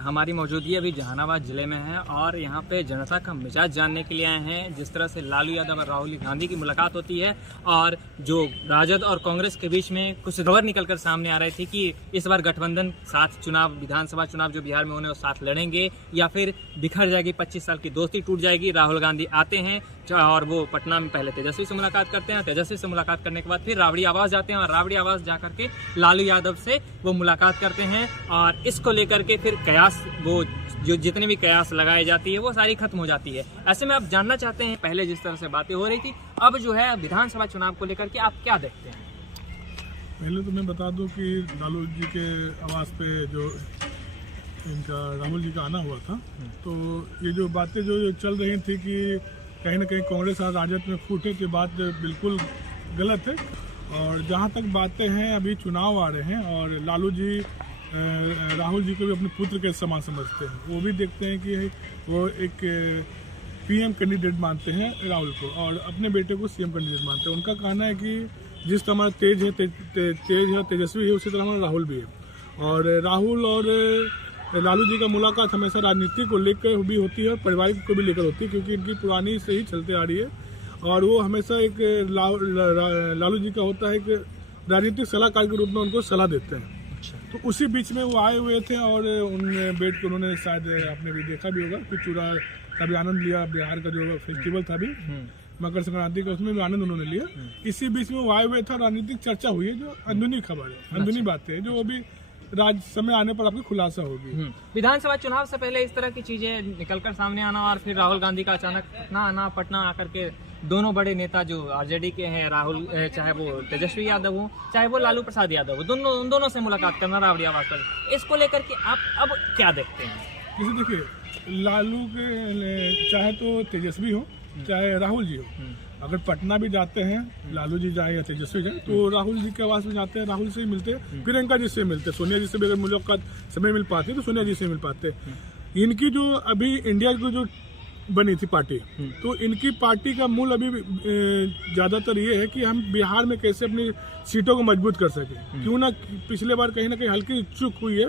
हमारी मौजूदगी अभी जहानाबाद जिले में है और यहाँ पे जनता का मिजाज जानने के लिए आए हैं। जिस तरह से लालू यादव और राहुल गांधी की मुलाकात होती है और जो राजद और कांग्रेस के बीच में कुछ खबर निकलकर सामने आ रही थी कि इस बार गठबंधन साथ चुनाव, विधानसभा चुनाव जो बिहार में होने वो साथ लड़ेंगे या फिर बिखर जाएगी, 25 साल की दोस्ती टूट जाएगी। राहुल गांधी आते हैं और वो पटना में पहले तेजस्वी से मुलाकात करते हैं, तेजस्वी से मुलाकात करने के बाद फिर राबड़ी आवास जाते हैं और राबड़ी आवास जाकर के लालू यादव से वो मुलाकात करते हैं और इसको लेकर के फिर कयास, वो जो जितने भी कयास लगाई जाती है वो सारी खत्म हो जाती है। ऐसे में आप जानना चाहते हैं, पहले जिस तरह से बातें हो रही थी अब जो है विधानसभा चुनाव को लेकर के आप क्या देखते हैं? पहले तो मैं बता दूं कि लालू जी के आवास पे जो इनका राहुल जी का आना हुआ था, तो ये जो बातें जो चल रही थी कि कहीं ना कहीं कांग्रेस और राजद में फूटे की बात बिल्कुल गलत है। और जहाँ तक बातें हैं, अभी चुनाव आ रहे हैं और लालू जी राहुल जी को भी अपने पुत्र के समान समझते हैं। वो भी देखते हैं कि वो एक पीएम कैंडिडेट मानते हैं राहुल को और अपने बेटे को सीएम कैंडिडेट मानते हैं। उनका कहना है कि जिस तरह तेज है तेजस्वी है, उसी तरह हमारा राहुल भी है। और राहुल और लालू जी का मुलाकात हमेशा राजनीति को लेकर भी होती है और पारिवारिक को भी लेकर होती है, क्योंकि इनकी पुरानी से ही चलते आ रही है। और वो हमेशा एक लालू जी का होता है कि राजनीतिक सलाहकार के रूप में उनको सलाह देते हैं। तो उसी बीच में वो आए हुए थे और उन बैठ के उन्होंने, शायद आपने भी देखा भी होगा कि चूड़ा का भी आनंद लिया, बिहार का जो फेस्टिवल था अभी मकर संक्रांति का, उसमें भी आनंद उन्होंने लिया। इसी बीच में वो आए हुए थे, राजनीतिक चर्चा हुई है, जो अंदरूनी खबर है, अंदरूनी बातें हैं, जो अभी समय आने पर आपको खुलासा होगी। विधानसभा चुनाव से पहले इस तरह की चीजें निकलकर सामने आना और फिर राहुल गांधी का अचानक पटना आकर के दोनों बड़े नेता जो आरजेडी के हैं, राहुल चाहे वो तेजस्वी यादव हो चाहे वो लालू प्रसाद यादव हो, उन दोनों से मुलाकात करना राबड़ी आवास पर, इसको लेकर के आप अब क्या देखते हैं? जैसे देखिए, लालू के चाहे तो तेजस्वी हो चाहे राहुल जी हो, अगर पटना भी जाते हैं, लालू जी जाए या तेजस्वी जाए, तो राहुल जी के आवास में जाते हैं, राहुल से ही मिलते हैं, प्रियंका जी से मिलते हैं, सोनिया जी से भी अगर मुलाकात समय मिल पाती है तो सोनिया जी से मिल पाते हैं। इनकी जो अभी इंडिया की जो बनी थी पार्टी, तो इनकी पार्टी का मूल अभी ज्यादातर ये है कि हम बिहार में कैसे अपनी सीटों को मजबूत कर सके। क्यों ना पिछले बार कहीं ना कहीं हल्की चूक हुई है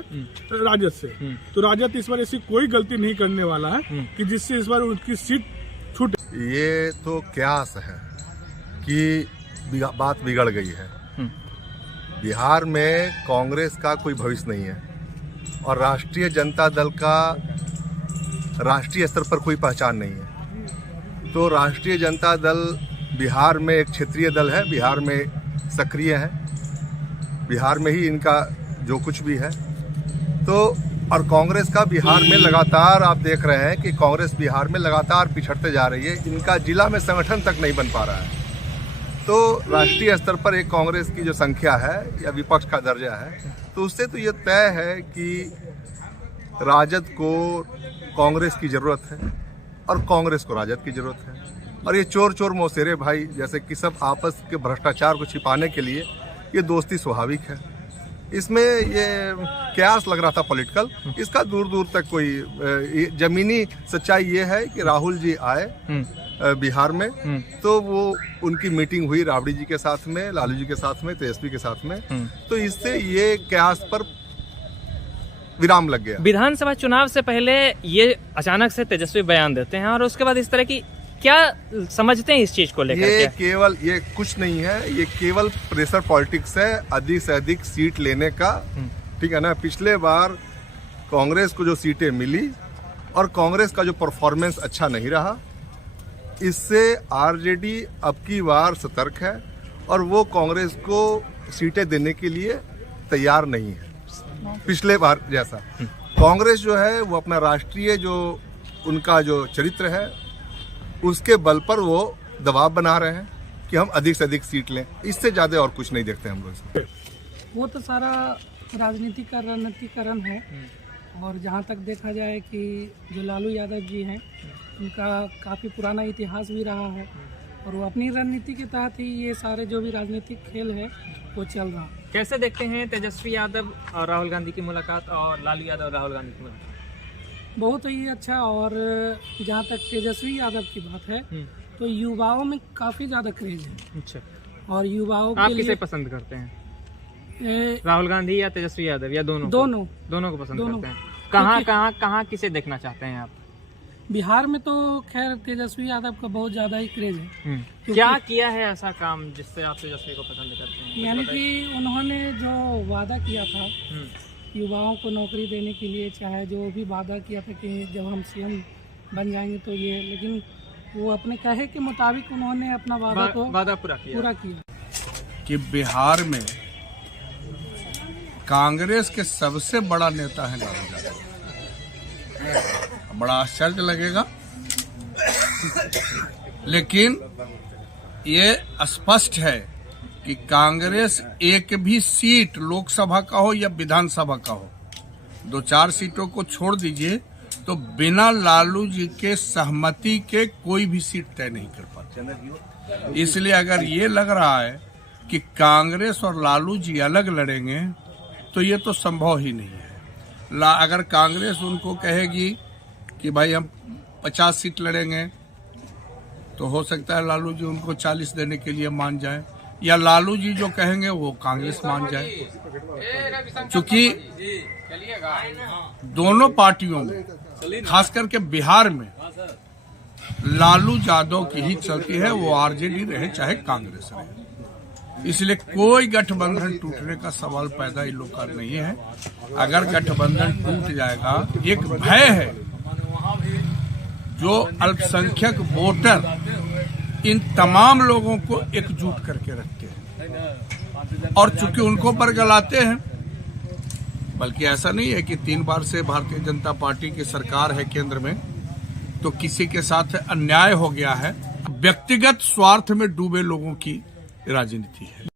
राजद से, तो राजद इस बार ऐसी कोई गलती नहीं करने वाला है कि जिससे इस बार उनकी सीट छूट। ये तो क्यास है कि बात बिगड़ गई है। बिहार में कांग्रेस का कोई भविष्य नहीं है और राष्ट्रीय जनता दल का राष्ट्रीय स्तर पर कोई पहचान नहीं है। तो राष्ट्रीय जनता दल बिहार में एक क्षेत्रीय दल है, बिहार में सक्रिय है, बिहार में ही इनका जो कुछ भी है। तो और कांग्रेस का बिहार में लगातार आप देख रहे हैं कि कांग्रेस बिहार में लगातार पिछड़ते जा रही है, इनका जिला में संगठन तक नहीं बन पा रहा है। तो राष्ट्रीय स्तर पर एक कांग्रेस की जो संख्या है या विपक्ष का दर्जा है, तो उससे तो ये तय है कि राजद को कांग्रेस की ज़रूरत है और कांग्रेस को राजद की ज़रूरत है। और ये चोर चोर मौसेरे भाई जैसे कि सब आपस के भ्रष्टाचार को छिपाने के लिए ये दोस्ती स्वाभाविक है। इसमें ये क्यास लग रहा था पॉलिटिकल, इसका दूर दूर तक कोई जमीनी सच्चाई ये है कि राहुल जी आए बिहार में, तो वो उनकी मीटिंग हुई राबड़ी जी के साथ में, लालू जी के साथ में, तेजस्वी के साथ में, तो इससे ये क्यास पर विराम लग गया। विधानसभा चुनाव से पहले ये अचानक से तेजस्वी बयान देते हैं और उसके बाद इस तरह की क्या समझते हैं इस चीज को लेकर? ये केवल ये कुछ नहीं है, ये केवल प्रेशर पॉलिटिक्स है, अधिक से अधिक सीट लेने का। ठीक है ना, पिछले बार कांग्रेस को जो सीटें मिली और कांग्रेस का जो परफॉर्मेंस अच्छा नहीं रहा, इससे आरजेडी अब की बार सतर्क है और वो कांग्रेस को सीटें देने के लिए तैयार नहीं है पिछले बार जैसा। कांग्रेस जो है वो अपना राष्ट्रीय जो उनका जो चरित्र है उसके बल पर वो दबाव बना रहे हैं कि हम अधिक से अधिक सीट लें, इससे ज्यादा और कुछ नहीं देखते हम लोग। वो तो सारा राजनीति का रणनीतिकरण है। और जहाँ तक देखा जाए कि जो लालू यादव जी हैं, उनका काफ़ी पुराना इतिहास भी रहा है और वो अपनी रणनीति के तहत ही ये सारे जो भी राजनीतिक खेल है वो चल रहा है। कैसे देखते हैं तेजस्वी यादव और राहुल गांधी की मुलाकात और लालू यादव और राहुल गांधी की मुलाकात? बहुत ही अच्छा। और जहाँ तक तेजस्वी यादव की बात है तो युवाओं में काफ़ी ज़्यादा क्रेज है। अच्छा, और युवाओं आप के लिए किसे पसंद करते हैं, राहुल गांधी या तेजस्वी यादव या दोनों को पसंद करते हैं? कहाँ किसे देखना चाहते हैं आप? बिहार में तो खैर तेजस्वी यादव का बहुत ज़्यादा ही क्रेज है। क्या किया है ऐसा काम जिससे आप तेजस्वी को पसंद करते हैं? यानी कि उन्होंने जो वादा किया था युवाओं को नौकरी देने के लिए, चाहे जो भी वादा किया था कि जब हम सीएम बन जाएंगे तो ये, लेकिन वो अपने कहे के मुताबिक उन्होंने अपना वादा पूरा किया। कि बिहार में कांग्रेस के सबसे बड़ा नेता है लालू यादव। बड़ा आश्चर्य लगेगा, लेकिन ये स्पष्ट है कि कांग्रेस एक भी सीट लोकसभा का हो या विधानसभा का हो, 2-4 सीटों को छोड़ दीजिए, तो बिना लालू जी के सहमति के कोई भी सीट तय नहीं कर पाते। इसलिए अगर ये लग रहा है कि कांग्रेस और लालू जी अलग लड़ेंगे तो ये तो संभव ही नहीं है। अगर कांग्रेस उनको कहेगी कि भाई हम 50 सीट लड़ेंगे, तो हो सकता है लालू जी उनको 40 देने के लिए मान जाए, या लालू जी जो कहेंगे वो कांग्रेस मान जाए। क्योंकि दोनों पार्टियों में, खास करके बिहार में, लालू यादव की ही चलती है, वो आरजेडी रहे चाहे कांग्रेस रहे। इसलिए कोई गठबंधन टूटने का सवाल पैदा इन लोग का नहीं है। अगर गठबंधन टूट जाएगा, एक भय है जो अल्पसंख्यक वोटर इन तमाम लोगों को एकजुट करके रखते हैं, और चूंकि उनको बरगलाते हैं, बल्कि ऐसा नहीं है कि 3 बार से भारतीय जनता पार्टी की सरकार है केंद्र में तो किसी के साथ अन्याय हो गया है। व्यक्तिगत स्वार्थ में डूबे लोगों की राजनीति है।